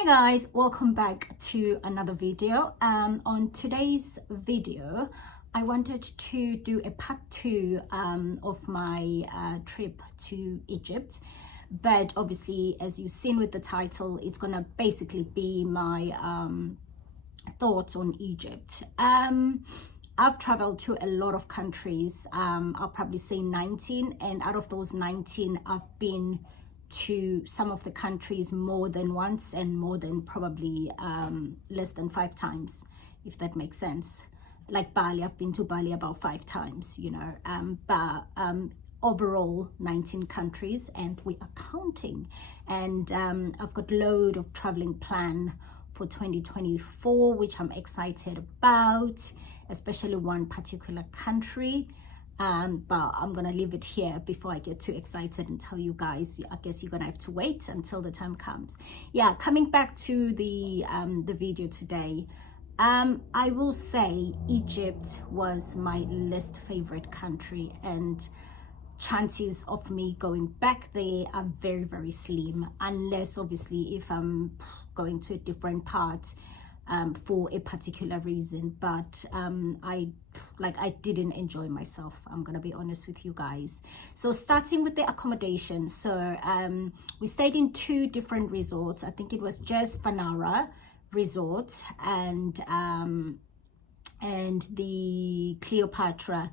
Hi guys, welcome back to another video. On today's video I wanted to do a part 2 of my trip to Egypt, but obviously as you've seen with the title, it's gonna basically be my thoughts on Egypt. I've traveled to a lot of countries. I'll probably say 19, and out of those 19 I've been to some of the countries more than once and more than probably less than 5 times, if that makes sense. Like Bali, I've been to Bali about 5 times, you know, but overall 19 countries, and we are counting. And I've got a load of traveling plan for 2024, which I'm excited about, especially one particular country. But I'm gonna leave it here before I get too excited and tell you guys. I guess you're gonna have to wait until the time comes. Yeah, coming back to the video today, I will say Egypt was my least favorite country, and chances of me going back there are very, very slim, unless obviously if I'm going to a different part for a particular reason. But I didn't enjoy myself, I'm gonna be honest with you guys. So starting with the accommodation, so we stayed in 2 different resorts. I think it was Jez Fanara Resort and the Cleopatra.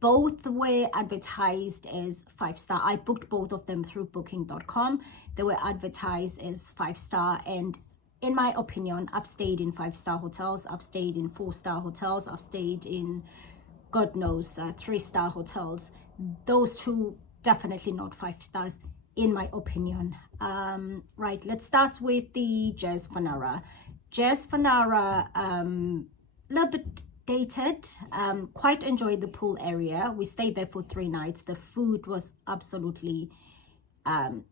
Both were advertised as 5-star. I booked both of them through booking.com. They were advertised as 5-star, and in my opinion, I've stayed in 5-star hotels, I've stayed in 4-star hotels, I've stayed in God knows 3-star hotels. Those 2 definitely not 5 stars in my opinion. Right, let's start with the Jez Fanara. Jez Fanara, a little bit dated. Quite enjoyed the pool area. We stayed there for 3 nights. The food was absolutely I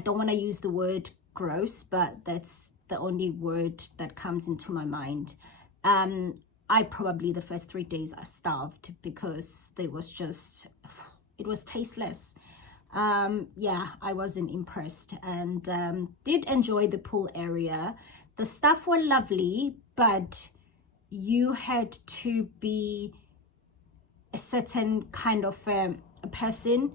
don't want to use the word gross, but that's the only word that comes into my mind. I probably the first 3 days I starved because there was just, it was tasteless. Yeah, I wasn't impressed, and did enjoy the pool area. The staff were lovely, but you had to be a certain kind of a person,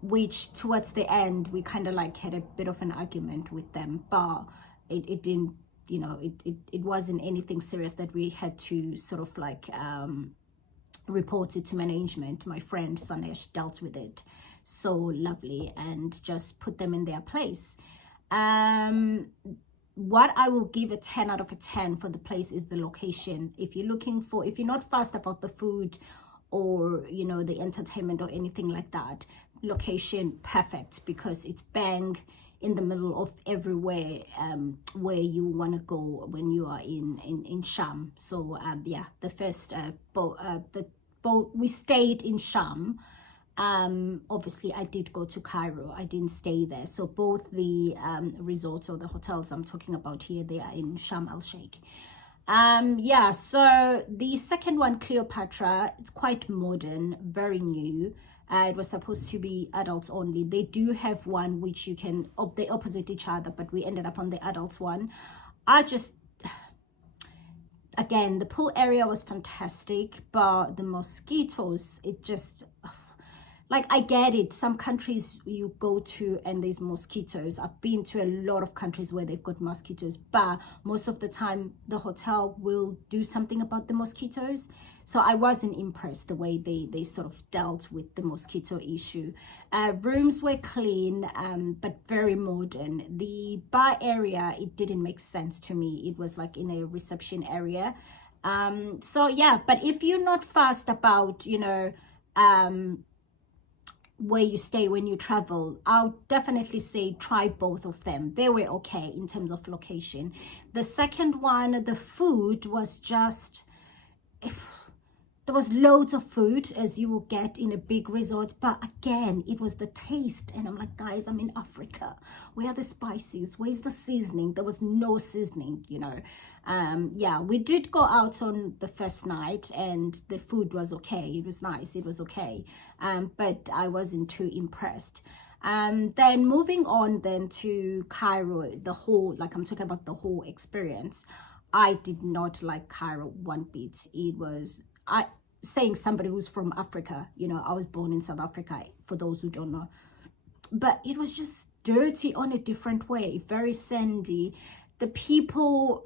which towards the end we kind of like had a bit of an argument with them, but it didn't, you know, it wasn't anything serious that we had to sort of like report it to management. My friend Sanesh dealt with it so lovely and just put them in their place. What I will give a 10 out of a 10 for the place is the location. If you're looking for, if you're not fussed about the food or, you know, the entertainment or anything like that, location perfect, because it's bang in the middle of everywhere where you want to go when you are in Sham. So yeah, the first we stayed in Sham. Obviously I did go to Cairo, I didn't stay there. So both the resorts or the hotels I'm talking about here, they are in Sharm el Sheikh. Yeah, so the second one, Cleopatra, it's quite modern, very new. It was supposed to be adults only. They do have one which you can, they opposite each other, but we ended up on the adults one. Again, the pool area was fantastic, but the mosquitoes, it just, like, I get it. Some countries you go to and there's mosquitoes. I've been to a lot of countries where they've got mosquitoes, but most of the time the hotel will do something about the mosquitoes. So I wasn't impressed the way they sort of dealt with the mosquito issue. Rooms were clean, but very modern. The bar area, it didn't make sense to me. It was like in a reception area. So yeah, but if you're not fussed about, you know, where you stay when you travel, I'll definitely say try both of them. They were okay in terms of location. The second one, the food was just, there was loads of food as you will get in a big resort, but again, it was the taste. And I'm like, guys, I'm in Africa, where are the spices, where's the seasoning? There was no seasoning, you know. Yeah, we did go out on the first night and the food was okay, it was nice, it was okay, but I wasn't too impressed. Then moving on then to Cairo, the whole, like I'm talking about the whole experience. I did not like Cairo one bit. It was, saying somebody who's from Africa, you know, I was born in South Africa, for those who don't know. But it was just dirty on a different way, very sandy. The people,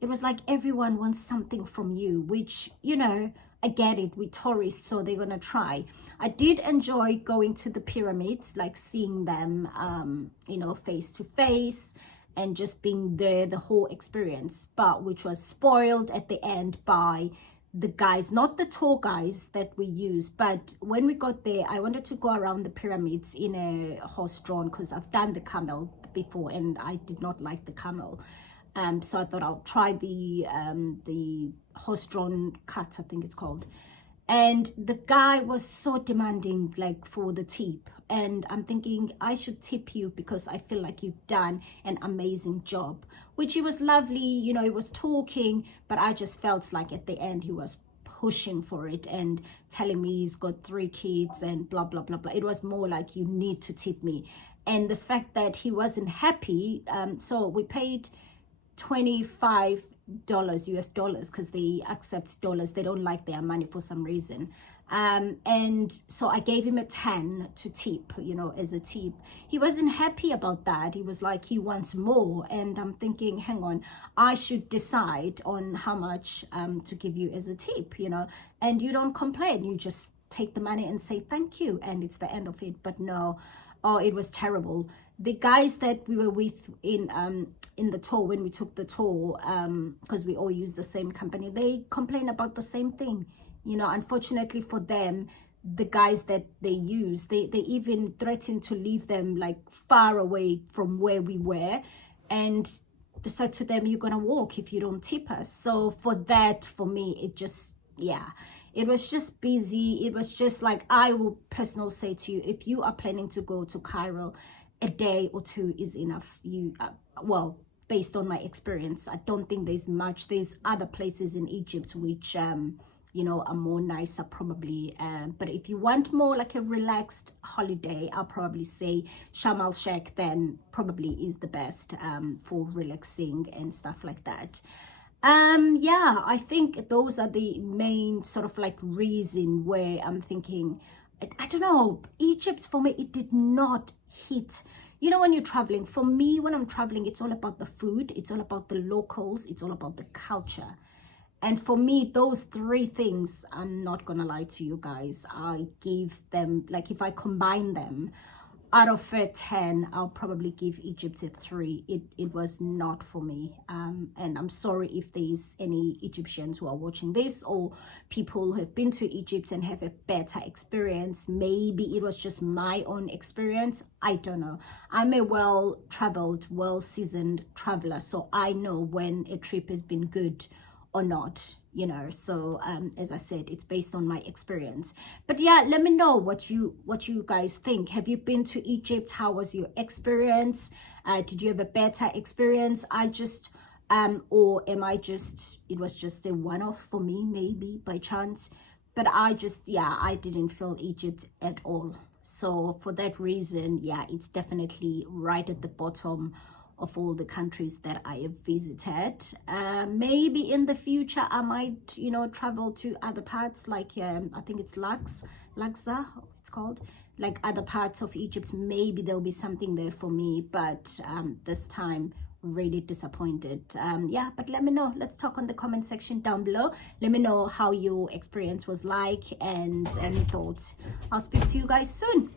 it was like everyone wants something from you, which, you know, I get it, we're tourists, so they're gonna try. I did enjoy going to the pyramids, like seeing them, you know, face to face, and just being there, the whole experience, but which was spoiled at the end by the guys, not the tour guys that we use. But when we got there, I wanted to go around the pyramids in a horse-drawn, because I've done the camel before and I did not like the camel. So I thought I'll try the horse-drawn cut, I think it's called. And the guy was so demanding, like, for the tip. And I'm thinking, I should tip you because I feel like you've done an amazing job. Which he was lovely, you know, he was talking, but I just felt like at the end he was pushing for it and telling me he's got 3 kids and blah, blah, blah, blah. It was more like, you need to tip me. And the fact that he wasn't happy, so we paid $25 US dollars, because they accept dollars, they don't like their money for some reason. And so I gave him a 10 to tip, you know, as a tip. He wasn't happy about that. He was like, he wants more. And I'm thinking, hang on, I should decide on how much to give you as a tip, you know, and you don't complain, you just take the money and say thank you, and it's the end of it. But no, oh, it was terrible. The guys that we were with in the tour, when we took the tour, because we all use the same company, they complain about the same thing. You know, unfortunately for them, the guys that they use, they even threatened to leave them like far away from where we were, and they said to them, you're gonna walk if you don't tip us. So for that, for me, it just, yeah, it was just busy. It was just like, I will personally say to you, if you are planning to go to Cairo, a day or 2 is enough. You well, based on my experience, I don't think there's much. There's other places in Egypt which you know, are more nicer probably, but if you want more like a relaxed holiday, I'll probably say Sharm el Sheikh then probably is the best for relaxing and stuff like that. Yeah, I think those are the main sort of like reason where I'm thinking, I don't know, Egypt for me, it did not hit. You know, when you're traveling, for me, when I'm traveling, it's all about the food, it's all about the locals, it's all about the culture. And for me, those 3 things, I'm not gonna lie to you guys, I give them, like, if I combine them, out of a 10, I'll probably give Egypt a 3. It was not for me. And I'm sorry if there's any Egyptians who are watching this, or people who have been to Egypt and have a better experience. Maybe it was just my own experience. I don't know. I'm a well-traveled, well-seasoned traveler, so I know when a trip has been good or not, you know. So as I said, it's based on my experience. But yeah, let me know what you guys think. Have you been to Egypt? How was your experience? Did you have a better experience? Or am I just, it was just a one-off for me, maybe by chance. But I didn't feel Egypt at all. So for that reason, yeah, it's definitely right at the bottom of all the countries that I have visited. Maybe in the future I might, you know, travel to other parts, like I think it's Luxor, it's called, like other parts of Egypt. Maybe there'll be something there for me, but this time really disappointed. Yeah, but let me know. Let's talk on the comment section down below. Let me know how your experience was like and any thoughts. I'll speak to you guys soon.